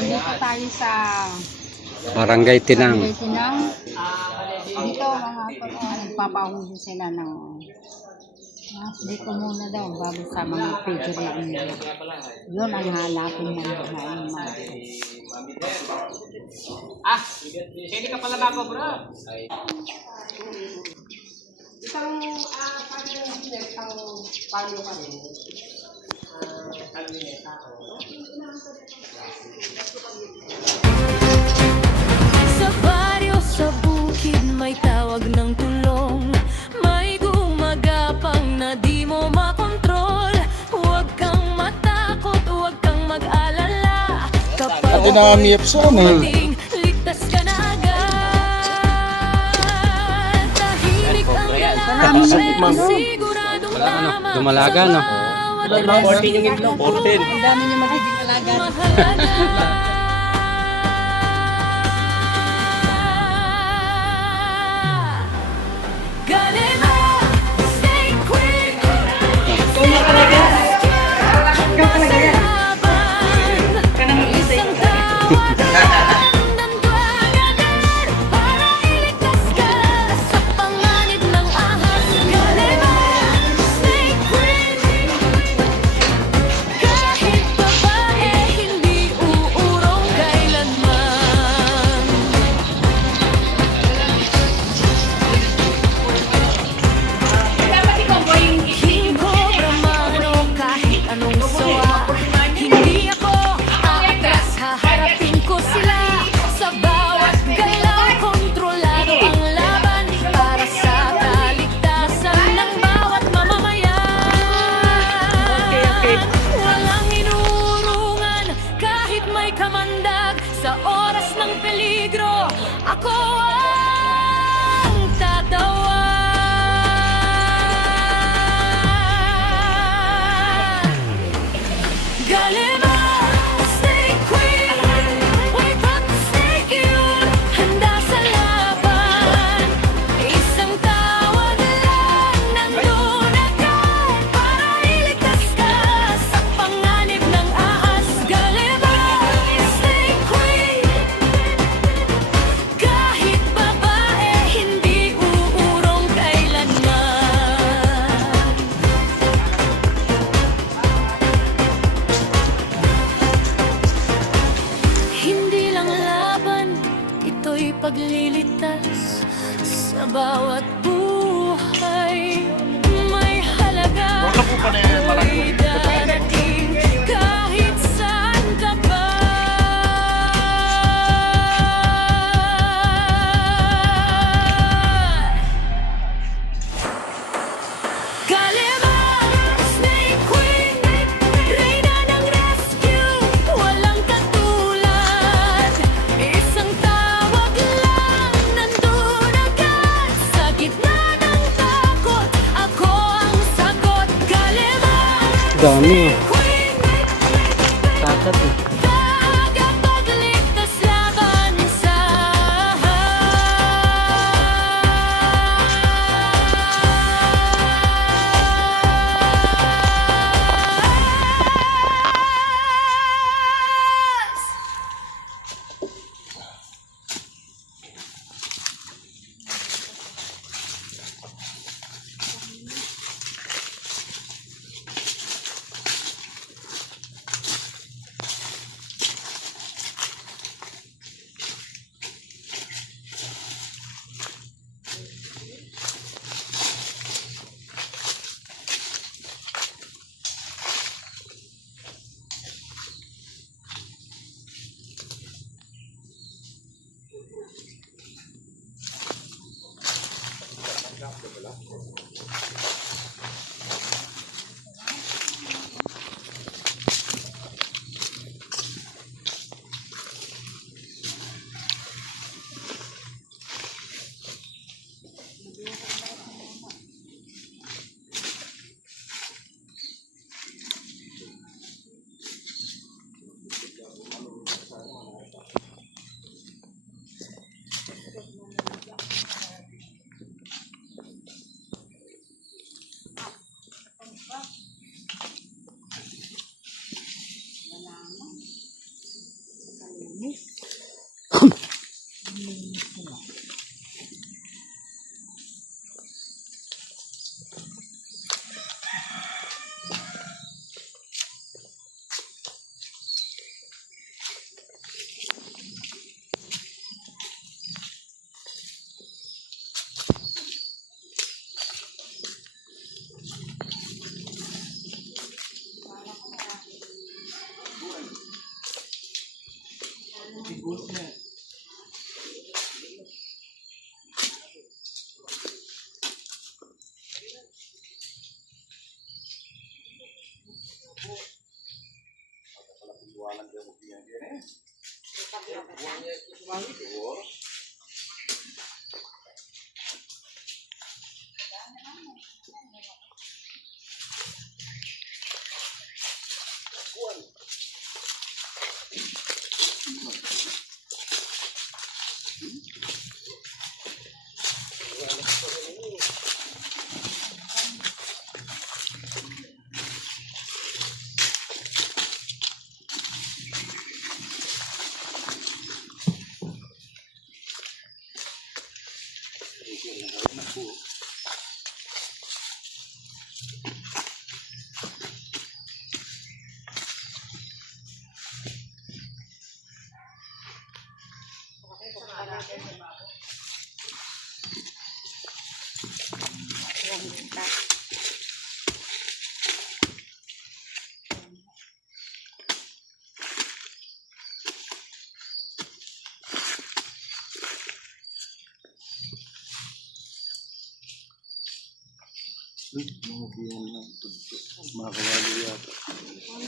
Dito tayo sa Barangay Tinang. Barangay Tinang. Dito mga nagpapahuli sila ng dito muna daw bago sa mga figure lang nila. Yun ang halapin ng buhay ng mga Hindi ka pala bago, bro. Isang pwede ng business, isang paano kami. Sa baryo, sa bukid, may tawag ng tulong. May gumagapang na di mo makontrol. Huwag kang matakot, huwag kang mag-alala. Kapag dumating, ligtas ka na agad. Tahimik ang galaw, pero siguradong tama. Dumalaga, no? 14 yung itlog. 14. Ang dami niya magiging alaga. Galena, stay quick. Isang tawag lang, nandun agad para iligtas ka sa panganib ng ahas. Galena, stay quick. Kahit babae, hindi uurong kailanman. King Cobra man o kahit anong sawa, hindi ako aatras, haharapin ko sila. Sa bawat galaw, kontrolado ang laban para sa kaligtasan ng bawat mamamayan. Walang inurungan kahit may kamandag. Sa oras ng peligro, ako ang tatawa. Galena, stay quick. Wake up, stay cute. Handa sa laban. Isang tawag lang, nandun agad para iligtas ka sa panganib ng ahas. Galena, stay quick. Kahit babae, hindi uurong kailanman. Hindi lang laban, ito'y paglilitas sa bawat buhay. May halaga, ako'y darating kahit saan ka pa. Galena, stay quick. Reyna ng rescue, walang katulad. Isang tawag lang, nandun agad. Sa gitna ng takot, ako ang sagot. Galena, Dami, quick. tatat eh. Tagapagligtas laban sa ahas.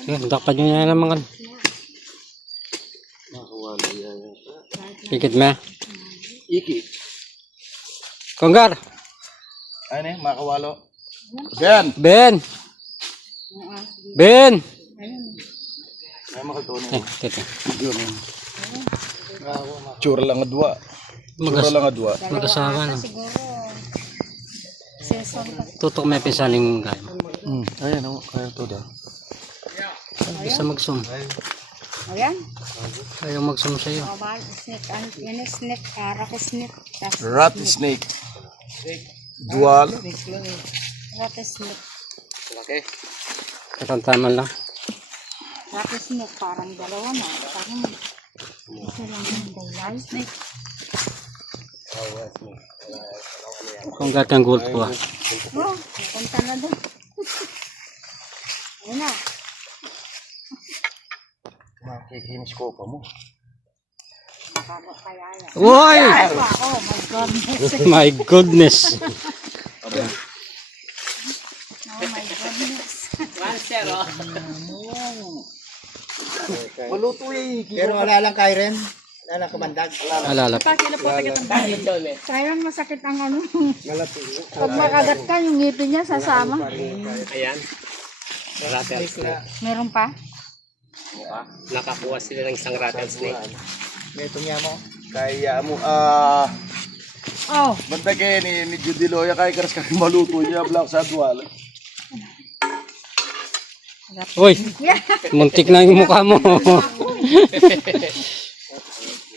Yan, dapat nyo na naman. Ikit mo. Iki. Konggar. Ano eh, makawalo. Ben! Ben. Ben. Ay, makatunin. Teka. Tsura lang nga dua. Tsura lang nga dua. Mag-asawa no. Siguro. Season pa. Tutok may pisaling gaya. Ayan o, kaya to da. Bisa mag-zoom. Ayan. Ayaw mag-zoom sa'yo. Mabal. Snake. Yan is snake. Rat snake. Rat snake. Dual. Rat snake. Katantaman lang. Rat snake. Parang dalawa na. Parang isa lang yung dalay. Snake. Konggar kang gold ko ah. Oh, punta na doon. Ayan na. Makikinis ko pa mo. Makano kaya yan. Uy! Oh my goodness. My goodness. Oh my goodness. 1-0. Maluto eh. Pero wala lang kay Ren. Wala lang kamandag. Alala. Sayang masakit ang ano. Pag makagat ka, yung ngipin niya sasama. Ayan. Meron pa? Nakakuha sila ng isang rattlesnake. Meto niya mo. Kaya mo, Oh. bandagay ni Judy Loya, kaya karas kami maluto niya, black sa dual. Uy! Muntik na yung mukha mo.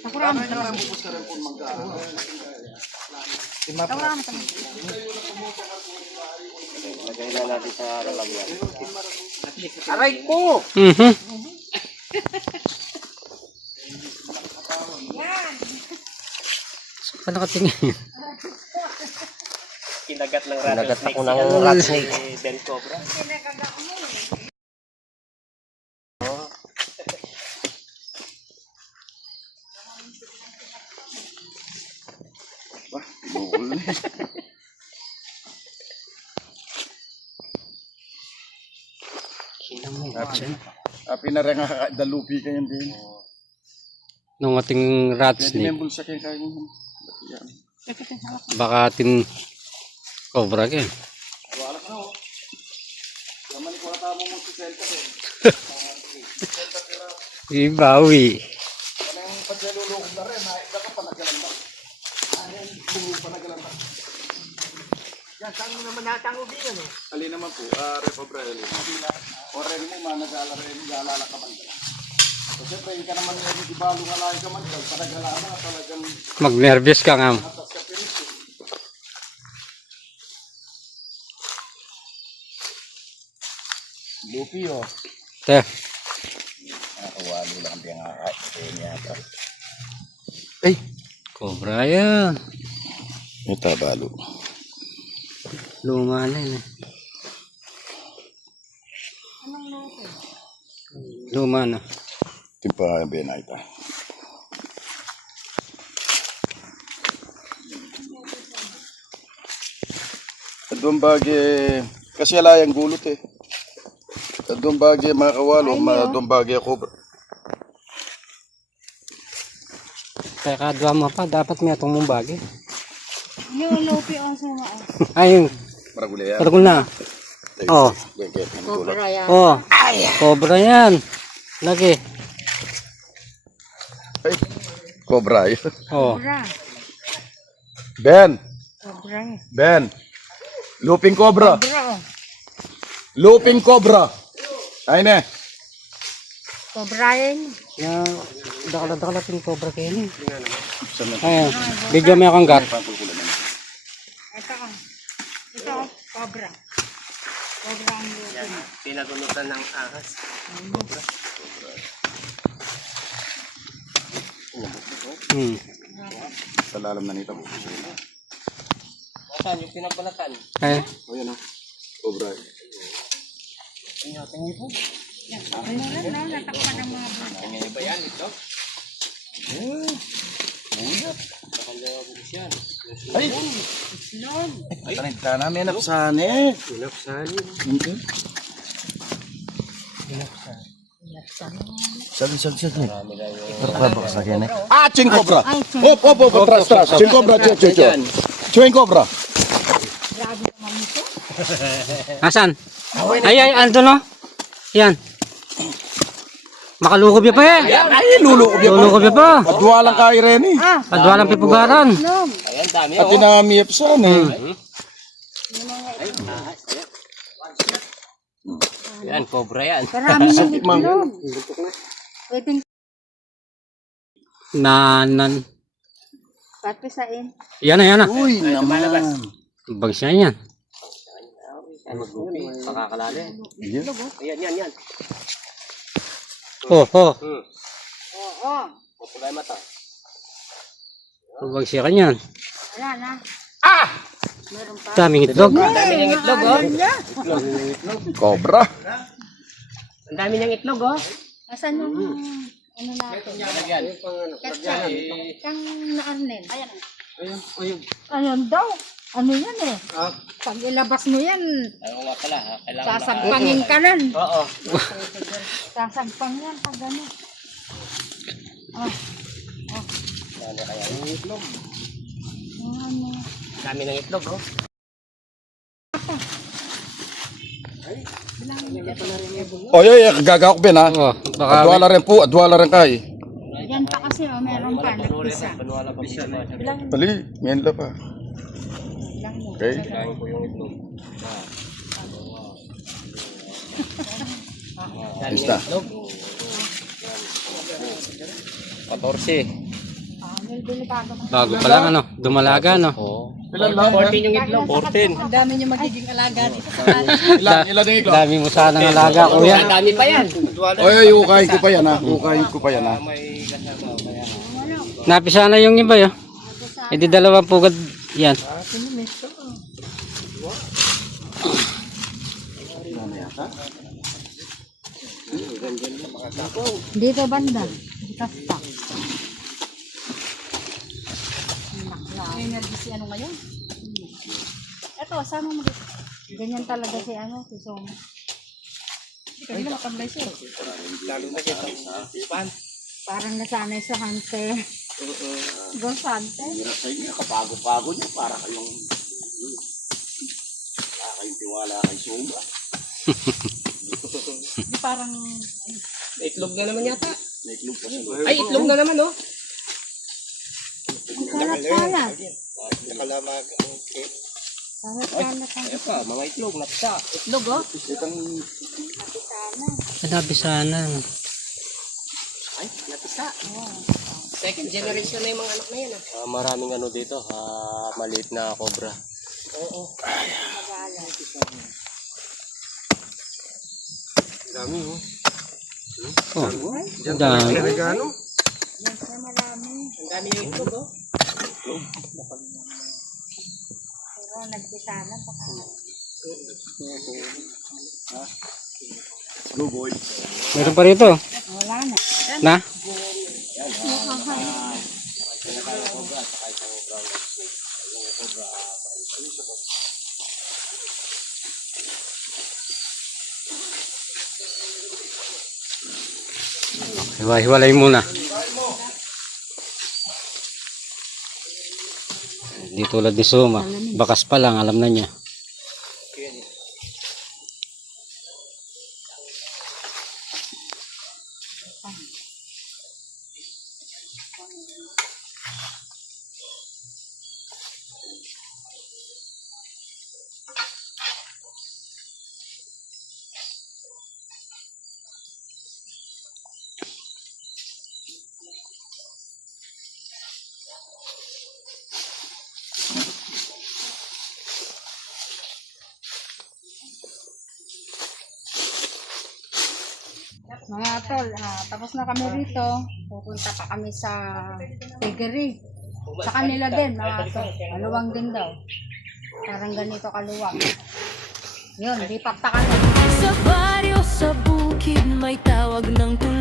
Nakurama. Aray ko! Mhm. Saan ka nakatingin? Kinagat ng rattlesnake. Kinagat ako ng rattlesnake. Si Ben Cobra. Pinarang dalupi kayo din. Nung ating rat Pwede snake. membol sa kayo kayo. Baka atin cobra ka. Wala ka na o. Yaman ko na tamo mo si Celta ko. Ibawi. Anong pagkalulukog na rin, naikda ka panagalan ba? Anong panagalan ba? Yan, saan mo naman natangugin yan eh? Ali naman po, Repo Braille. O rin mo, managala rin, galala ka man. Siyempre, hindi ka naman yung ibalo nga lahi ka man. Talagang na talagang Mag-nervous ka nga. atas ka pinis. Lupi oh. Te. Nakawalo lang ang kakain niya ito. Cobra yan. Ito balo. Luma na yun eh. Luma na. Timpa benayta. Doon bagi kasi alayang gulot eh. Doon bagi mga kawalo, doon bagi cobra. Kaya kadwa mo pa, dapat may atong mong bagi. Yung lupi ang suma. Ayun, Maraguli yan. parang na. Oh. Cobra yan. Oh, cobra yan. Lagi. Ay, cobra yun. Oh, Cobra. Ben! Cobra yan. Ben! Luping cobra! Cobra oh. Luping cobra! Ayun eh. Cobra yan. yan. Dakala yung cobra kayo ni. Ayun, bigyan mo akong gat. Ito oh. Ito oh. Cobra. Cobra ang lupi. Pinagunutan ng ahas. Sa lalam na nito. Saan yung pinagbalatan? Ayun. O yan o. Cobra. Ano na, natakpan ng mga buwan. Ano ba yan ito? Ay! Islog. Tanit ka na, may napsan eh. Pinapsan. Sabi. Berapa sa akin eh? Ah, ching cobra! Hop, tras. Ching cobra, ching cobra. Grabe naman ito. Asan? Ay, ando no? Yan. Makalukob ya pa eh. Ay, lulukob yan. Lulukob ya pa. Padwa lang kay Rene. Padwalang pipugaran. Islog. Ayan, dami At tinamiyapsan eh. Yan, cobra yan. Karami ng itlog. Pwedeng Nanan. patisain. Yan na. Uy, naman. Bags na yan. Pakakalali. Ayan. Oh. Oo. Pupulay mata. Bags yan yan. Wala na. Meron pa. Daming itlog. Dami niyang itlog, oh. Cobra. Ang dami niyang itlog, oh. Asan yung ano natin? Ketchup. Kang naarnin. Ayan. Ayan daw. Ano yan eh? Pag ilabas mo yan, Ayaw nga pala, ha? Kailangan sasagpangin ka nun. Oo. Sasagpang yan pag gano'n. Ano kaya yung itlog? Ano? Dami ng itlog, oh. Oy, gagawak Ben ha. Oh, baka Adwala rin po, adwala rin kay. Yan pa kasi oh, meron pa. Nagpisa. Panuwala pa siya. Pali, ngayon la pa. Okay. Kain ko yung itlog. Dami Ayos ng na. itlog. 14. Delikado ka. bago pa lang ano, dumalaga no. Ilan lang? 14 yung itlog. 14. Ang dami niyo magiging alaga dito sa Ilan yung iglo? Dami mo sana ng alaga kuya. Ang dami pa yan. Oy, ukain ko pa yan ha. Ukain ko pa yan ha. May kasama. Kaya Napisa na yung iba yo. Hindi dalawang pugad yan. dito banda. Kasta. Energy si ano ngayon? Ito, sama mo dito. Ganyan talaga si ano, si Soma. Hindi na makamlay siya. lalo na siya sa Parang nasanay sa hunter. Ghost hunter. Hirap sa inyo, kapago-pago niya para kayong wala kayong tiwala kay Sumba. Di parang May itlog na naman yata. May itlog pa siya. Ay, itlog na naman, oh. ang kalat-kalat. Nakalamag. Kalat-kalat ang Ayan pa, mga itlog. Napsa. Itlog, oh. Itang Napisa na. Isa. Oh. Second generation na yung mga anak na yan. Maraming ano dito, maliit na cobra. Dami oh. Ang dami. Yes, marami. Ang dami yung itlog, oh. Pero nagpisalan pa ka. Meron pa rito. Wala na. Na? Hiwa-hiwalay muna. Di tulad ni Suma. Bakas pa lang, alam na niya. Mga tol, tapos na kami rito. Pupunta pa kami sa piggery. Sa kanila din, mga tol. Maluwang din daw. Parang ganito kaluwang. Yun, lipat pa kami. Sa baryo, sa bukid, may tawag ng tulong.